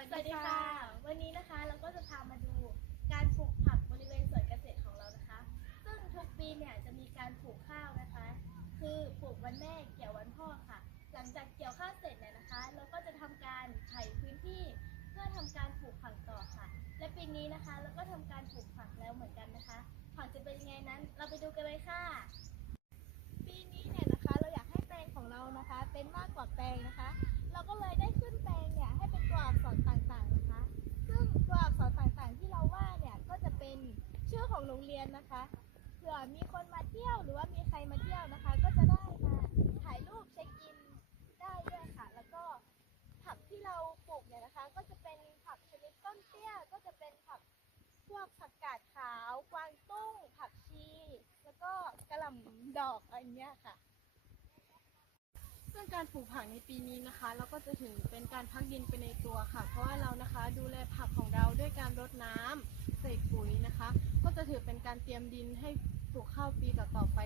วัสดีค่ะ วันนี้นะคะเราก็จะพามาดูการปลูกผักบริเวณสวนเกษตรของเรานะคะ ซึ่งทุกปีเนี่ยจะมีการปลูกข้าวนะคะ คือปลูกวันแม่เกี่ยววันพ่อค่ะ หลังจากเกี่ยวข้าวเสร็จเนี่ยนะคะ เราก็จะทำการไถพื้นที่เพื่อทำการปลูกผักต่อค่ะ และปีนี้นะคะเราก็ทำการปลูกผักแล้วเหมือนกันนะคะ ผักจะเป็นยังไงนั้น เราไปดูกันเลยค่ะ ของโรงเรียนนะคะเผื่อมีคนมาเที่ยวหรือว่ามีใครมาเที่ยวนะคะ ก็จะได้มาถ่ายรูปเช็คอินได้ด้วยค่ะ แล้วก็ผักที่เราปลูกเนี่ยนะคะ ก็จะเป็นผักชนิดต้นเตี้ยก็จะเป็นผักพวกผักกาดขาว กวางตุ้ง ผักชี แล้วก็กระหล่ำดอกอะไรเงี้ยค่ะซึ่งการปลูกผักในปีนี้นะคะ เราก็จะถือเป็นการพักดินไปในตัวค่ะ เพราะว่าเรานะคะ ตรียมดินให้ปลูกข้าวปีต่อๆไป